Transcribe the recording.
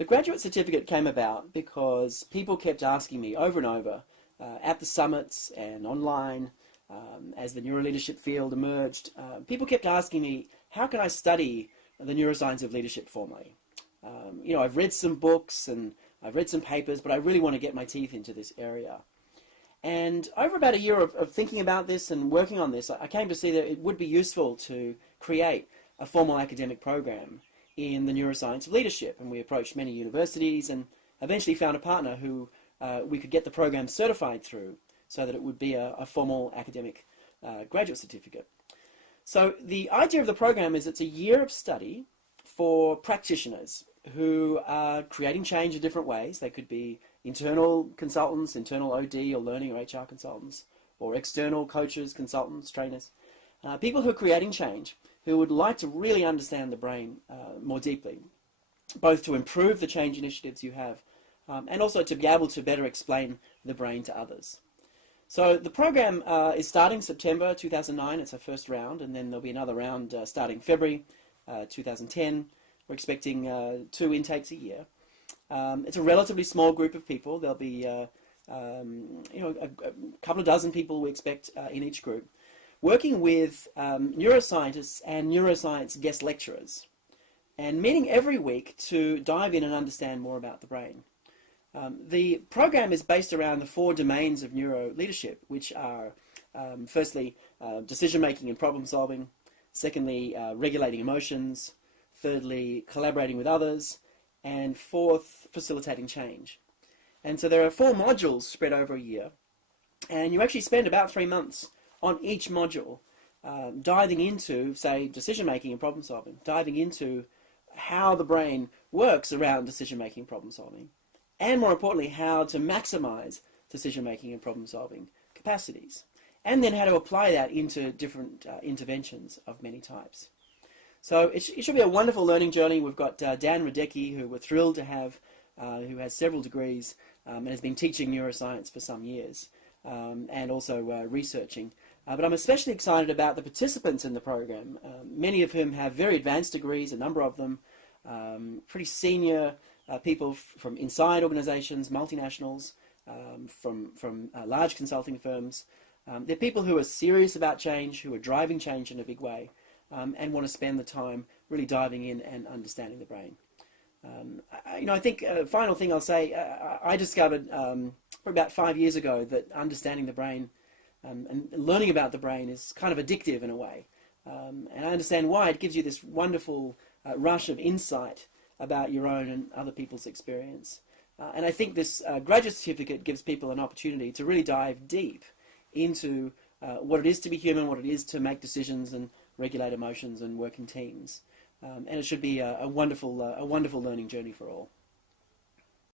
The graduate certificate came about because people kept asking me over and over at the summits and online as the neuroleadership field emerged. People kept asking me, how can I study the neuroscience of leadership formally? You know, I've read some books and I've read some papers, but I really want to get my teeth into this area. And over about a year of thinking about this and working on this, I came to see that it would be useful to create a formal academic program in the neuroscience of leadership. And we approached many universities and eventually found a partner who we could get the program certified through so that it would be a formal academic graduate certificate. So the idea of the program is it's a year of study for practitioners who are creating change in different ways. They could be internal consultants, internal OD or learning or HR consultants, or external coaches, consultants, trainers, people who are creating change, who would like to really understand the brain more deeply, both to improve the change initiatives you have and also to be able to better explain the brain to others. So the program is starting September 2009, it's our first round, and then there'll be another round starting February 2010. We're expecting 2 intakes a year. It's a relatively small group of people. There'll be you know, a couple of dozen people we expect in each group, working with neuroscientists and neuroscience guest lecturers, and meeting every week to dive in and understand more about the brain. The program is based around the 4 domains of neuroleadership, which are firstly decision-making and problem-solving, secondly regulating emotions, thirdly collaborating with others, and fourth facilitating change. And so there are 4 modules spread over a year, and you actually spend about 3 months on each module diving into, say, decision-making and problem-solving, diving into how the brain works around decision-making and problem-solving, and more importantly, how to maximize decision-making and problem-solving capacities, and then how to apply that into different interventions of many types. So it should be a wonderful learning journey. We've got Dan Radecki, who we're thrilled to have, who has several degrees and has been teaching neuroscience for some years, and also researching. But I'm especially excited about the participants in the program, many of whom have very advanced degrees, a number of them, pretty senior people from inside organizations, multinationals, from large consulting firms. They're people who are serious about change, who are driving change in a big way, and want to spend the time really diving in and understanding the brain. You know, I think final thing I'll say, I discovered about 5 years ago that understanding the brain and learning about the brain is kind of addictive in a way. And I understand why. It gives you this wonderful rush of insight about your own and other people's experience. And I think this graduate certificate gives people an opportunity to really dive deep into what it is to be human, what it is to make decisions and regulate emotions and work in teams. And it should be a wonderful learning journey for all.